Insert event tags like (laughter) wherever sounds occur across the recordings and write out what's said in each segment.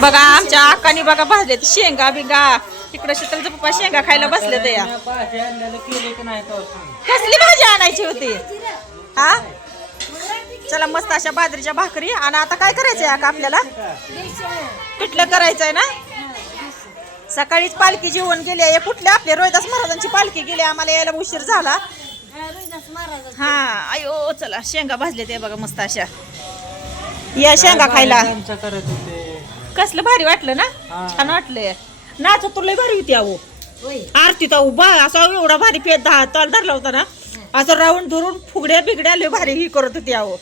बघा आमच्या आकानी बघा भाजले शेंगा बिंगा. तिकडं शीतलचा पप्पा शेंगा खायला बसले ते या. कसली भाजी आणायची होती? हा? चला मस्त अशा बाजरीच्या भाकरी. आणि आता काय करायचंय का आपल्याला? पिठलं करायचंय ना? सकाळीच पालखी जेवण गेली आहे. कुठले आपले? रोहिदास महाराजांची पालखी गेली. आम्हाला यायला उशीर झाला. हा अयो चला शेंगा भाजले ते बघा मस्त अशा. या शेंगा खायला. करत होते कसलं भारी वाटलं ना. छान वाटलंय. नाच तुला भारी होती अहो. आरती तर बा असा एवढा भारी पेट दहा ताल धरला होता ना? असं राऊंड धरून फुगड्या बिगड्या लय भारी ही करत होती अहो.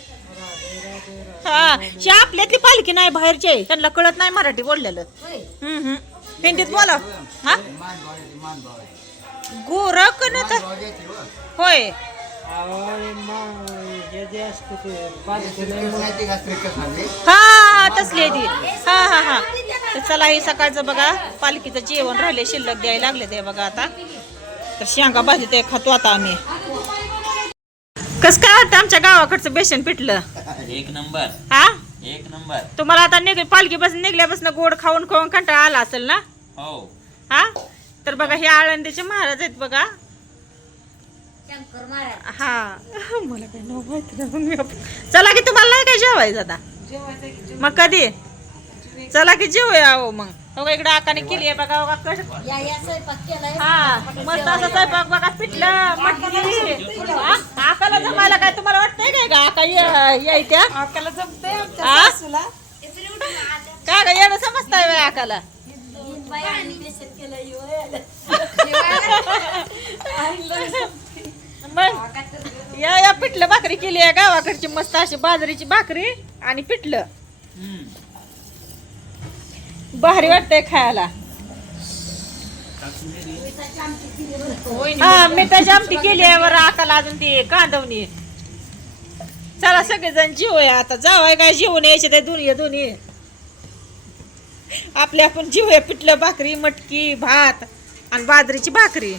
हा शे आपल्यातली पालखी नाही बाहेरची आहे. त्यांना कळत नाही मराठी बोललेलं. हम्म हम्म. हिंदीत बोला. हा? गोरखनाथ होय. हे हा तसली आहे ती. हा हा हा. तर चला हे सकाळचं बघा पालखीचं जेवण राहिले शिल्लक द्यायला लागले ते बघा आता. तर शेंगा भाजी ते खातो आता आम्ही. कस काय वाटतं आमच्या गावाकडचं बेसन पिठलं? एक नंबर. हा? एक नंबर. तुम्हाला आता निघ पालखीपासून निघल्यापासून गोड खाऊन खाऊन कंटाळा आला असेल ना? हो. हा? तर बघा हे आळंदीचे महाराज आहेत बघा. हा. मला काय चला की तुम्हाला नाही काय जेवायचं आता? मग कधी? चला की जेवूया अहो मग. हो का इकडे आकाने केली आहे बघा बघा कसं हा मस्त असं स्वयंपाक बघा पिठलं मटकी. हा? आकाला जमायला काय तुम्हाला वाटतंय काय का आका ये- यायच्या आकाला जमतंय काय का येणं समजताय आकाला (laughs) मग या या पिठलं भाकरी केली आहे गावाकडची मस्त अशी बाजरीची भाकरी आणि पिठलं. भारी वाटतंय खायला. हा मिठाची आमटी केली आहे बरं आकाला अजून ती कांदवणी. चला सगळेजण जेवूया आता. जावाय काय जेवून यायचे ते दोन्ही दोन्ही. आपले आपण जेवूया पिठलं भाकरी मटकी भात आणि बाजरीची भाकरी.